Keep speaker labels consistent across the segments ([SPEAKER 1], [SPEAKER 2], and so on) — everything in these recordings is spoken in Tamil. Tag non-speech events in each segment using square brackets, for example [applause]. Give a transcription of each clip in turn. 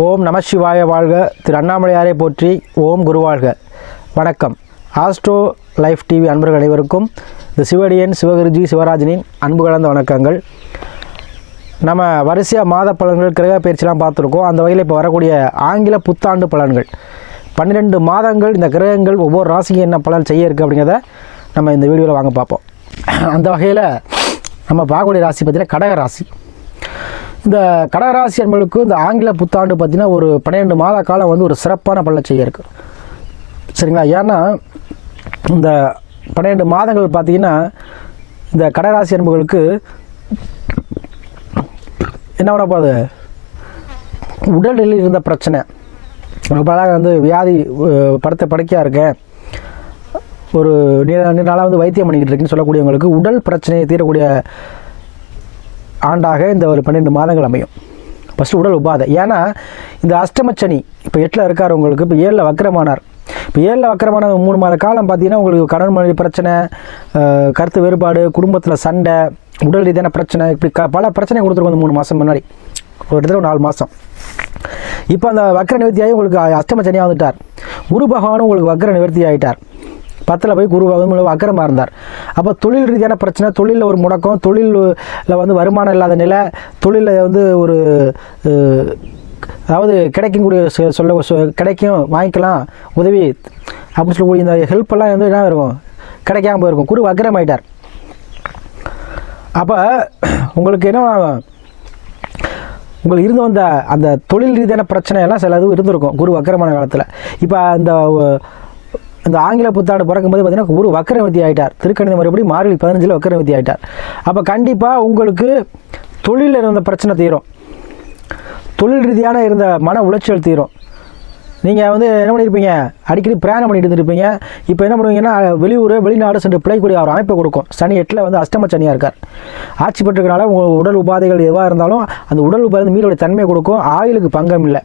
[SPEAKER 1] ஓம் நம சிவாய வாழ்க. திரு அண்ணாமலையாரை போற்றி ஓம் குருவாழ்க வணக்கம். ஆஸ்ட்ரோ லைஃப் டிவி அன்பர்கள் அனைவருக்கும் இந்த சிவடியன் சிவகுருஜி சிவராஜனின் அன்பு கலந்த வணக்கங்கள். நம்ம வரிசையாக மாத பலன்கள் கிரக பயிற்சிலாம் பார்த்துருக்கோம். அந்த வகையில் இப்போ வரக்கூடிய ஆங்கில புத்தாண்டு பலன்கள். பன்னிரெண்டு மாதங்கள் இந்த கிரகங்கள் ஒவ்வொரு ராசிக்கு என்ன பலன் செய்ய இருக்குது அப்படிங்கிறத நம்ம இந்த வீடியோவில் வாங்க பார்ப்போம். அந்த வகையில் நம்ம பார்க்கக்கூடிய ராசி பார்த்தீங்கன்னா கடக ராசி. இந்த கடகராசி என்பவர்களுக்கு இந்த ஆங்கில புத்தாண்டு பார்த்தீங்கன்னா ஒரு பன்னிரெண்டு மாத காலம் வந்து ஒரு சிறப்பான பள்ளச்செய்ய செய்ய இருக்கு. சரிங்களா? ஏன்னா இந்த பன்னிரெண்டு மாதங்கள் பார்த்தீங்கன்னா இந்த கடகராசி என்பவர்களுக்கு என்ன பண்ண போகுது? உடல்நிலையில் இருந்த பிரச்சனை. ரொம்ப வந்து வியாதி படுத்த படுக்கையாக இருக்கேன். ஒரு நீ நீண்ட நாளாக வந்து வைத்தியம் பண்ணிக்கிட்டு இருக்குன்னு சொல்லக்கூடியவங்களுக்கு உடல் பிரச்சனையை தீரக்கூடிய ஆண்டாக இந்த ஒரு பன்னெண்டு மாதங்கள் அமையும். ஃபஸ்ட்டு உடல் உபாதை. ஏன்னா இந்த அஷ்டமச்சனி இப்போ எட்டில் இருக்கார் உங்களுக்கு இப்போ ஏழில் வக்கரமானார். இப்போ ஏழில் வக்கரமான மூணு மாத காலம் பார்த்தீங்கன்னா உங்களுக்கு கடன் மொழி பிரச்சனை கருத்து வேறுபாடு குடும்பத்தில் சண்டை உடல் ரீதியான பிரச்சனை இப்படி க பல பிரச்சனை கொடுத்துருக்கோம் அந்த மூணு மாதம் முன்னாடி. ஒரு இடத்துல ஒரு நாலு மாதம் இப்போ அந்த வக்கர நிவர்த்தியாகி உங்களுக்கு அஷ்டமச்சனியாக வந்துட்டார் குரு பகவானும் உங்களுக்கு வக்கர நிவர்த்தி ஆகிட்டார் பத்தில் போய் குரு பகவான் வக்கரமாக இருந்தார். அப்போ தொழில் ரீதியான பிரச்சனை தொழிலில் ஒரு முடக்கம் தொழிலில் வந்து வருமானம் இல்லாத நிலை தொழிலில் வந்து ஒரு அதாவது கிடைக்கக்கூடிய சொ- சொல்ல சொ- கிடைக்கும் வாங்கிக்கலாம் உதவி அப்படின்னு சொல்லக்கூடிய இந்த ஹெல்ப்பெல்லாம் வந்து என்ன இருக்கும்? கிடைக்காம போயிருக்கும். குரு வக்கரமாயிட்டார் அப்போ உங்களுக்கு என்ன உங்களுக்கு இருந்து வந்த அந்த தொழில் ரீதியான பிரச்சனை எல்லாம் சில இது இருந்திருக்கும். குரு வக்கரமான காலத்தில். இப்போ அந்த இந்த ஆங்கில புத்தாண்டு பிறக்கும்போது பார்த்தீங்கன்னா ஒரு வக்கரவர்த்தி ஆயிட்டார். திருக்கணித மறுபடி மார்கழி பதினஞ்சில் வக்கரவர்த்தி ஆயிட்டார். அப்போ கண்டிப்பாக உங்களுக்கு தொழிலில் இருந்த பிரச்சனை தீரும். தொழில் ரீதியான இருந்த மன உளைச்சல் தீரும். நீங்கள் வந்து என்ன பண்ணியிருப்பீங்க அடிக்கடி பிரயாணம் பண்ணிட்டு இருந்திருப்பீங்க. இப்போ என்ன பண்ணுவீங்கன்னா வெளியூர் வெளிநாடு சென்று பிழைக்கூடிய ஒரு அமைப்பை கொடுக்கும். சனி எட்டில் வந்து அஷ்டம சனியாக இருக்கார். ஆட்சி பெற்றுக்கிறனால உங்கள் உடல் உபாதைகள் எதுவாக இருந்தாலும் அந்த உடல் உபாதை வந்து மீறோடைய தன்மையை கொடுக்கும். ஆயுளுக்கு பங்கம் இல்லை.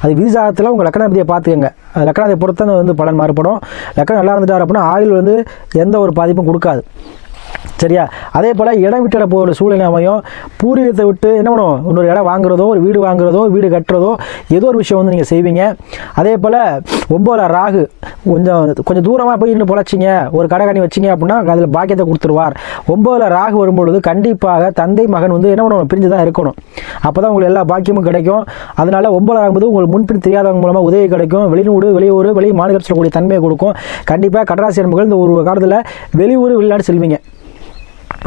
[SPEAKER 1] அது விசாரத்தில் உங்கள் லக்கணபதியை பார்த்துக்கங்க. அது லக்கணத்தை பொறுத்த வந்து பலன் மாறுபடும். லக்கணம் நல்லா இருந்துட்டார் அப்படின்னா ஆயுள் வந்து எந்த ஒரு பாதிப்பும் கொடுக்காது. சரியா? அதே போல் இடம் விட்டுட போகிற சூழ்நிலை அமையும். பூர்வீகத்தை விட்டு என்ன பண்ணும்? இன்னொரு இடம் வாங்குறதோ ஒரு வீடு வாங்குறதோ வீடு கட்டுறதோ ஏதோ ஒரு விஷயம் வந்து நீங்கள் செய்வீங்க. அதே போல் ஒம்போல ராகு கொஞ்சம் கொஞ்சம் தூரமாக போய் இன்னும் பொழைச்சிங்க. ஒரு கடை கண்ணி வச்சிங்க அப்படின்னா அதில் பாக்கியத்தை கொடுத்துருவார். ஒம்போல ராகு வரும்பொழுது கண்டிப்பாக தந்தை மகன் வந்து என்ன பண்ணணும்? பிரிஞ்சு தான் இருக்கணும். அப்போ தான் உங்களுக்கு எல்லா பாக்கியமும் கிடைக்கும். அதனால் ஒன்பது ஆகும்போது உங்களுக்கு முன்பின் தெரியாதவங்க மூலமாக உதவி கிடைக்கும். வெளிநூடு வெளியூர் வெளி மாநிலத்தில் கூடிய தன்மையை கொடுக்கும். கண்டிப்பாக கடராசி அன்புகள் இந்த ஒரு காலத்தில் வெளியூர் வெளிநாடு செல்வீங்க.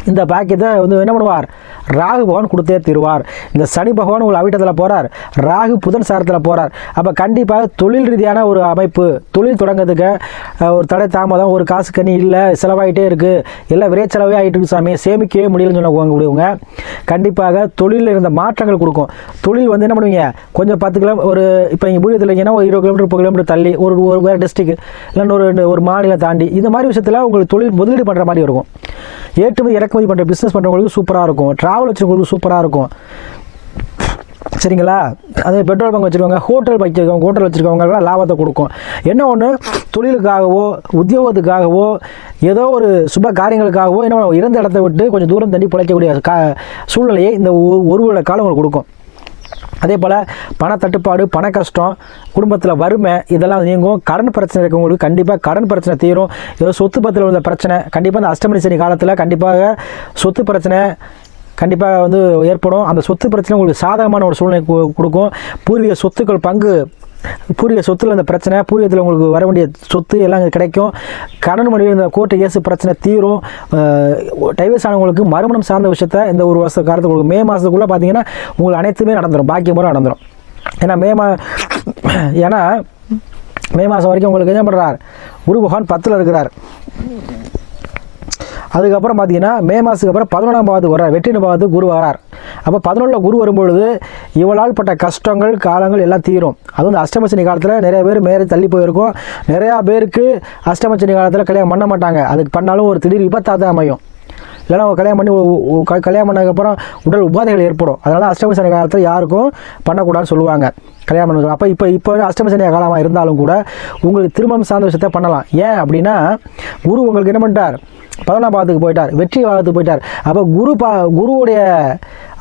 [SPEAKER 1] இந்த பாக்கியத்தை வந்து என்ன பண்ணுவார்? ராகு பகவான் கொடுத்தே தருவார். இந்த சனி பகவான் உங்கள் அவிட்டத்தில் போகிறார் ராகு புதன் சாரத்தில் போகிறார் அப்போ கண்டிப்பாக தொழில் ரீதியான ஒரு அமைப்பு தொழில் தொடங்கிறதுக்கு ஒரு தடை தாமதம் ஒரு காசு கண்ணி இல்லை செலவாகிட்டே இருக்குது எல்லாம் விரை செலவே ஆகிட்டு இருக்கு சாமி. சேமிக்கவே முடியலன்னு சொல்லக்கூடியவங்க கண்டிப்பாக தொழிலில் இருந்த மாற்றங்கள் கொடுக்கும். தொழில் வந்து என்ன பண்ணுவீங்க? கொஞ்சம் பத்து கிலோ ஒரு இப்போ இங்கே பூஜ்யத்தில் இல்லைங்கன்னா ஒரு இருபது கிலோமீட்டர் முப்பது கிலோமீட்டர் தள்ளி ஒரு ஒரு வேறு டிஸ்ட்ரிக் இல்லைன்னு ஒரு ஒரு மாநிலம் தாண்டி இந்த மாதிரி விஷயத்தில் உங்களுக்கு தொழில் முதலீடு பண்ணுற மாதிரி இருக்கும். ஏற்றுமதி இறக்குமதி பண்ணுற பிஸ்னஸ் பண்ணுறவங்களுக்கு சூப்பராக இருக்கும். ட்ராவல் வச்சுருக்கவங்களுக்கு சூப்பராக இருக்கும். சரிங்களா? அதே பெட்ரோல் பங்க் வச்சுருக்கவங்க ஹோட்டல் வைக்கிறவங்க ஹோட்டல் வச்சுருக்கவங்கலாம் லாபத்தை கொடுக்கும். என்ன ஒன்று தொழிலுக்காகவோ உத்தியோகத்துக்காகவோ ஏதோ ஒரு சுப காரியங்களுக்காகவோ என்ன இறந்த இடத்த விட்டு கொஞ்சம் தூரம் தண்ணி பிழைக்கக்கூடிய கா சூழ்நிலையை இந்த ஒரு ஒரு வருட காலம் உங்களுக்கு கொடுக்கும். அதே போல் பணத்தட்டுப்பாடு பண கஷ்டம் குடும்பத்தில் வறுமை இதெல்லாம் நீங்கும். கடன் பிரச்சனை இருக்கவங்களுக்கு கண்டிப்பாக கடன் பிரச்சனை தீரும். ஏதோ சொத்து பத்தில் உள்ள பிரச்சனை கண்டிப்பாக அந்த அஷ்டமணி சனி காலத்தில் கண்டிப்பாக சொத்து பிரச்சனை கண்டிப்பாக வந்து ஏற்படும். அந்த சொத்து பிரச்சனை உங்களுக்கு சாதகமான ஒரு சூழ்நிலை கொடுக்கும். பூர்வீக சொத்துக்கள் பங்கு பூர்வீக சொத்துல இந்த பிரச்சனை பூர்வீகத்தில் உங்களுக்கு வர வேண்டிய சொத்து எல்லாம் கிடைக்கும். கடன் மொழி இந்த கோர்ட்டு கேஸு பிரச்சனை தீரும். டைவர்ஸ் ஆனவங்களுக்கு மறுமணம் சார்ந்த விஷயத்த இந்த ஒரு வருஷ காலத்துக்கு உங்களுக்கு மே மாதத்துக்குள்ளே பார்த்தீங்கன்னா உங்களுக்கு அனைத்துமே நடந்துடும் பாக்கிய முறை நடந்துடும் ஏன்னா மே மா [clears throat] ஏன்னா மே மாதம் வரைக்கும் உங்களுக்கு என்ன பண்ணுறார் குரு பகவான் பத்தில் இருக்கிறார். அதுக்கப்புறம் பார்த்தீங்கன்னா மே மாதத்துக்கு அப்புறம் பதினொன்றாம் பாவத்துக்கு வர்றார் வெற்றின பாவத்துக்கு குரு வரார். அப்போ பதினொன்றில் குரு வரும்பொழுது இவளால் பட்ட கஷ்டங்கள் காலங்கள் எல்லாம் தீரும். அதுவும் இந்த அஷ்டமசனி காலத்தில் நிறைய பேர் மேலே தள்ளி போயிருக்கும். நிறையா பேருக்கு அஷ்டமசனி காலத்தில் கல்யாணம் பண்ண மாட்டாங்க. அதுக்கு பண்ணாலும் ஒரு திடீர் விபத்தாக தான் அமையும். இல்லைன்னா கல்யாணம் பண்ணி கல்யாணம் பண்ணதுக்கப்புறம் உடல் உபாதைகள் ஏற்படும். அதனால் அஷ்டமி சனி காலத்தில் யாருக்கும் பண்ணக்கூடாதுன்னு சொல்லுவாங்க. கல்யாணம் பண்ண அப்போ இப்போ இப்போ அஷ்டமி சனி காலமாக இருந்தாலும் கூட உங்களுக்கு திருமணம் சார்ந்த விஷயத்தை பண்ணலாம். ஏன் அப்படின்னா குரு உங்களுக்கு என்ன பண்ணிட்டார்? பதினொன்றாம் போயிட்டார் வெற்றி பாவத்துக்கு போயிட்டார். அப்போ குரு பா குருவுடைய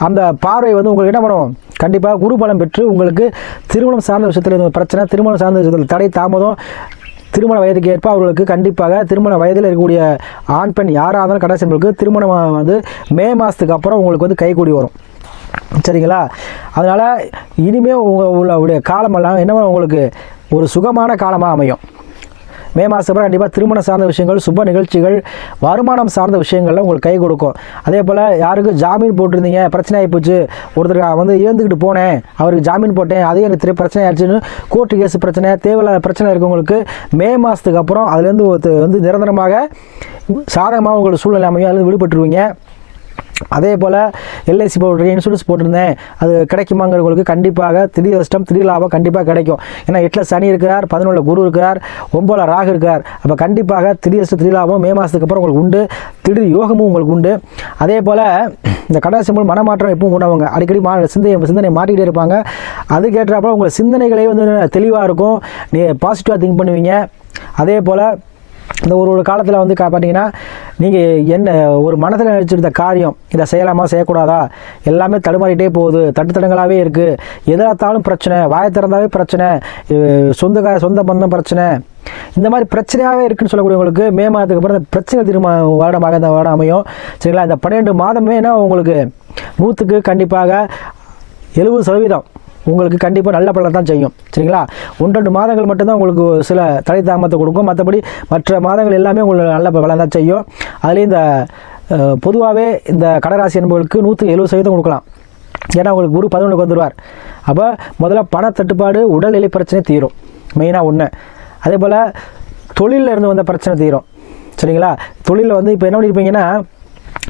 [SPEAKER 1] அந்த பார்வை வந்து உங்களுக்கு என்ன பண்ணும்? கண்டிப்பாக குரு பலம் பெற்று உங்களுக்கு திருமணம் சார்ந்த விஷயத்தில் பிரச்சனை திருமணம் சார்ந்த விஷயத்தில் தடை தாமதம் திருமண வயதுக்கு ஏற்ப அவர்களுக்கு கண்டிப்பாக திருமண வயதில் இருக்கக்கூடிய ஆண் பெண் யாராக இருந்தாலும் கடைசி உங்களுக்கு திருமணம் வந்து மே மாதத்துக்கு அப்புறம் உங்களுக்கு வந்து கைகூடி வரும். சரிங்களா? அதனால் இனிமேல் உங்கள் உங்களுடைய காலமெல்லாம் என்ன உங்களுக்கு? ஒரு சுகமான காலமாக அமையும். மே மாதம் அப்புறம் கண்டிப்பாக திருமணம் சார்ந்த விஷயங்கள் சுப நிகழ்ச்சிகள் வருமானம் சார்ந்த விஷயங்கள்லாம் உங்களுக்கு கை கொடுக்கும். அதே போல் யாருக்கு ஜாமீன் போட்டிருந்தீங்க பிரச்சனை ஆகி போச்சு ஒருத்தர் நான் வந்து இழந்துக்கிட்டு போனேன் அவருக்கு ஜாமீன் போட்டேன் அதே எனக்கு திரு பிரச்சனை ஆயிடுச்சுன்னு கோர்ட்டு கேஸ் பிரச்சனை தேவையில்லாத பிரச்சனை இருக்கவங்களுக்கு மே மாதத்துக்கு அப்புறம் அதுலேருந்து ஒருத்தர் வந்து நிரந்தரமாக சாதகமாக உங்களுக்கு சூழ்நிலை அமையும் அதுலேருந்து விடுபட்டுருவீங்க. அதே போல் எல்ஐசி போட்டு இன்சூரன்ஸ் போட்டிருந்தேன். அது கிடைக்குமாங்கிறவங்களுக்கு கண்டிப்பாக திடீர் அதிர்ஷ்டம் திடீர் லாபம் கண்டிப்பாக கிடைக்கும். ஏன்னா எட்டில் சனி இருக்கிறார் பதினொன்றில் குரு இருக்கிறார் ஒம்பதில் ராகு இருக்கிறார். அப்போ கண்டிப்பாக திடீர் அதிர்ஷ்டம் திடீர் லாபம் மே மாதத்துக்கு அப்புறம் உங்களுக்கு உண்டு. திடீர் யோகமும் உங்களுக்கு உண்டு. அதே போல் இந்த கடைசி மூலம் மனமாற்றம் எப்பவும் கொண்டவங்க. அடிக்கடி மா சிந்தனை சிந்தனை மாட்டிக்கிட்டே இருப்பாங்க. அதுக்கேற்றாப்புல உங்கள் சிந்தனைகளே வந்து தெளிவாக இருக்கும். நீ பாசிட்டிவாக திங்க் பண்ணுவீங்க. அதே போல் இந்த ஒரு ஒரு காலத்தில் வந்து கா பார்த்தீங்கன்னா நீங்கள் என்ன ஒரு மனதில் நினச்சிருந்த காரியம் இதை செய்யலாமா செய்யக்கூடாதா எல்லாமே தடுமாறிட்டே போகுது தட்டு தடங்களாகவே இருக்குது எதாத்தாலும் பிரச்சனை வாயை திறந்தாவே பிரச்சனை சொந்த கா சொந்த பந்தம் பிரச்சனை இந்த மாதிரி பிரச்சனையாகவே இருக்குன்னு சொல்லக்கூடியவங்களுக்கு மே மாதத்துக்கு அப்புறம் இந்த பிரச்சனை திரும்ப வருடமாக இந்த வருடம் அமையும். சரிங்களா? இந்த பன்னிரெண்டு மாதமே என்ன உங்களுக்கு? நூற்றுக்கு கண்டிப்பாக எழுபது சதவீதம். உங்களுக்கு கண்டிப்பாக நல்ல பலன் தான் செய்யும். சரிங்களா? ஒன்று ரெண்டு மாதங்கள் மட்டும்தான் உங்களுக்கு சில தடை தாமத்தை கொடுக்கும். மற்றபடி மற்ற மாதங்கள் எல்லாமே உங்களுக்கு நல்ல பலன் தான் செய்யும். அதுலேயும் இந்த பொதுவாகவே இந்த கடராசி என்பவர்களுக்கு நூற்றி எழுபது சதவீதம் கொடுக்கலாம். ஏன்னா உங்களுக்கு குரு பதினொன்றுக்கு வந்துடுவார் அப்போ முதல்ல பண தட்டுப்பாடு உடல்நிலை பிரச்சனை தீரும். மெயினாக ஒன்று அதே போல் தொழிலில் இருந்து வந்த பிரச்சனை தீரும். சரிங்களா? தொழிலில் வந்து இப்போ என்ன பண்ணியிருப்பீங்கன்னா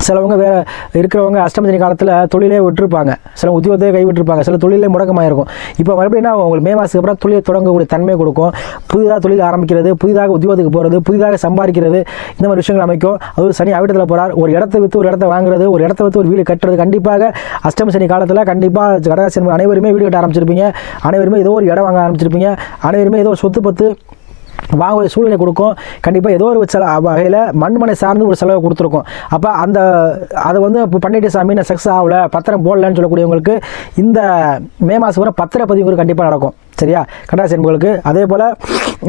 [SPEAKER 1] சிலவங்க வேறு இருக்கிறவங்க அஷ்டமதினி காலத்தில் தொழிலே விட்டுருப்பாங்க. சில உத்தியோகத்தையே கை விட்டுருப்பாங்க சில தொழிலே முடக்கமாயிருக்கும். இப்போ மறுபடியும் என்ன உங்களுக்கு மே மாதத்துக்கு அப்புறம் தொழில் தொடங்கக்கூடிய தன்மை கொடுக்கும். புதிதாக தொழில் ஆரம்பிக்கிறது புதிதாக உத்தியோகத்துக்கு போகிறது புதிதாக சம்பாதிக்கிறது இந்த மாதிரி விஷயங்கள் அமைக்கும். அது சனி அவிட்டத்தில் போகிறார் ஒரு இடத்த விற்று ஒரு இடத்த வாங்குறது ஒரு இடத்த விற்று ஒரு வீடு கட்டுறது. கண்டிப்பாக அஷ்டம சனி காலத்தில் கண்டிப்பாக கடகாசி அனைவருமே வீடு கட்ட ஆரம்பிச்சிருப்பீங்க. அனைவருமே ஏதோ ஒரு இடம் வாங்க ஆரம்பிச்சிருப்பீங்க. அனைவருமே ஏதோ ஒரு சொத்து பத்து வாங்கக்கூடிய சூழ்நிலை கொடுக்கும். கண்டிப்பாக ஏதோ ஒரு செல வகையில் மண்மனை சார்ந்து ஒரு செலவை கொடுத்துருக்கும். அப்போ அந்த அதை வந்து இப்போ பண்ணிட்டு சாமி நான் சக்ஸஸ் ஆகல பத்திரம் போடலன்னு சொல்லக்கூடியவங்களுக்கு இந்த மே மாதம் வரை பத்திரப்பதிவு கண்டிப்பாக நடக்கும். சரியா? கடாசி என்பவர்களுக்கு அதே போல்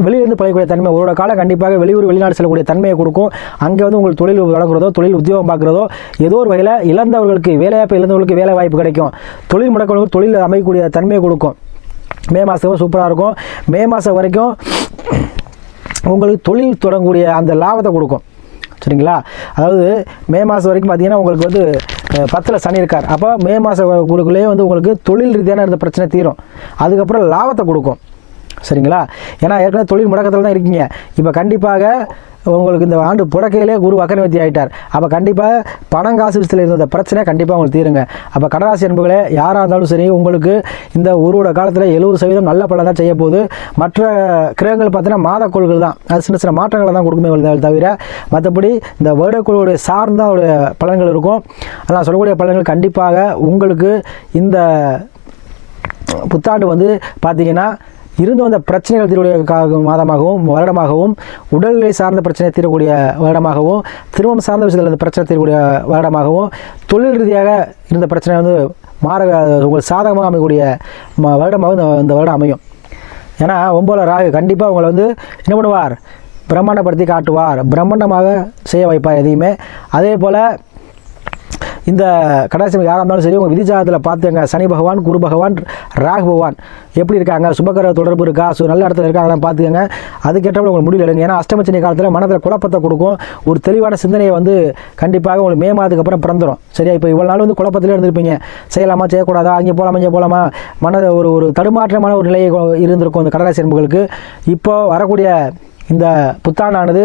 [SPEAKER 1] வெளியிலிருந்து பழையக்கூடிய தன்மை ஒரு காலம் கண்டிப்பாக வெளியூர் வெளிநாடு செல்லக்கூடிய தன்மையை கொடுக்கும். அங்கே வந்து உங்களுக்கு தொழில் வழங்குறதோ தொழில் உத்தியோகம் பார்க்குறதோ ஏதோ ஒரு வகையில் இழந்தவர்களுக்கு வேலைவாய்ப்பு இழந்தவர்களுக்கு வேலை வாய்ப்பு கிடைக்கும். தொழில் முடக்கவர்களுக்கு தொழில் அமைக்கக்கூடிய தன்மையை கொடுக்கும். மே மாதம் சூப்பராக இருக்கும். மே மாதம் வரைக்கும் உங்களுக்கு தொழில் தொடங்கக்கூடிய அந்த லாபத்தை கொடுக்கும். சரிங்களா? அதாவது மே மாதம் வரைக்கும் பார்த்தீங்கன்னா உங்களுக்கு வந்து பத்தில் சனி இருக்கார். அப்போ மே மாதம் உங்களுக்குள்ளேயே வந்து உங்களுக்கு தொழில் ரீதியான இருந்த பிரச்சனை தீரும். அதுக்கப்புறம் லாபத்தை கொடுக்கும். சரிங்களா? ஏன்னா ஏற்கனவே தொழில் முடக்கத்தில் தான் இருக்கீங்க. இப்போ கண்டிப்பாக உங்களுக்கு இந்த ஆண்டு புடக்கையிலே குரு வக்கரவர்த்தி ஆகிட்டார் அப்போ கண்டிப்பாக பணம் காசு விஷயத்தில் இருந்த பிரச்சனை கண்டிப்பாக உங்களுக்கு தீருங்க. அப்போ கடராசி என்பவர்களே யாராக இருந்தாலும் சரி உங்களுக்கு இந்த ஒருவோட காலத்தில் எழுபது சதவீதம் நல்ல பலன் தான் செய்ய போகுது. மற்ற கிரகங்கள் பார்த்தீங்கன்னா மாதக்கோள்கள் தான். அது சின்ன சின்ன மாற்றங்களை தான் கொடுக்குமே தவிர மற்றபடி இந்த வருடக்குழுவுடைய சார்ந்த ஒரு பலன்கள் இருக்கும். ஆனால் சொல்லக்கூடிய பலன்கள் கண்டிப்பாக உங்களுக்கு இந்த புத்தாண்டு வந்து பார்த்தீங்கன்னா இருந்து வந்த பிரச்சனைகள் தீரக்கூடிய மாதமாகவும் வருடமாகவும் உடல்நிலை சார்ந்த பிரச்சனை தீரக்கூடிய வருடமாகவும் திருமணம் சார்ந்த விஷயத்தில் இருந்த பிரச்சனை தீரக்கூடிய வருடமாகவும் தொழில் ரீதியாக இருந்த பிரச்சனை வந்து மாற உங்களுக்கு சாதகமாக அமையக்கூடிய ம- வருடமாக இந்த இந்த வருடம் அமையும். ஏன்னா ஒம்போல ராகு கண்டிப்பாக உங்களை வந்து என்ன பண்ணுவார்? பிரம்மாண்டப்படுத்தி காட்டுவார். பிரம்மாண்டமாக செய்ய வைப்பார் எதையுமே. அதே போல் இந்த கடாட்சம் யாராக இருந்தாலும் சரி உங்கள் விதிஜாதத்தில் பார்த்துங்க சனி பகவான் குரு பகவான் ராகு பகவான். எப்படி இருக்காங்க? சுபகர தொடர்பு இருக்கா? ஸோ நல்ல இடத்துல இருக்காங்களான்னு பார்த்துக்கோங்க. அதுக்கேற்றப்பட உங்களுக்கு முடியல எடுங்க ஏன்னா அஷ்டமச்சனி காலத்தில் மனதில் குழப்பத்தை கொடுக்கும். ஒரு தெளிவான சிந்தனையை வந்து கண்டிப்பாக உங்களுக்கு மே மாதத்துக்கு அப்புறம் பிறந்துடும் சரியா? இப்போ இவ்வளோ நாள் வந்து குழப்பத்திலே இருந்திருப்பீங்க. செய்யலாமா? செய்யக்கூடாதா? அங்கே போகலாமா இங்கே போகலாமா மனதில் ஒரு ஒரு தடுமாற்றமான ஒரு நிலையை இருந்திருக்கும் இந்த கடலாசி என்பர்களுக்கு இப்போ வரக்கூடிய இந்த புத்தாண்டானது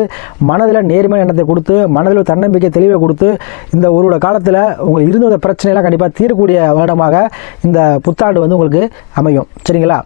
[SPEAKER 1] மனதில் நேர்மையான எண்ணத்தை கொடுத்து மனதில் தன்னம்பிக்கை தெளிவை கொடுத்து இந்த ஒரு காலத்தில் உங்களுக்கு இருந்த பிரச்சனையெல்லாம் கண்டிப்பாக தீரக்கூடிய வருடமாக இந்த புத்தாண்டு வந்து உங்களுக்கு அமையும். சரிங்களா?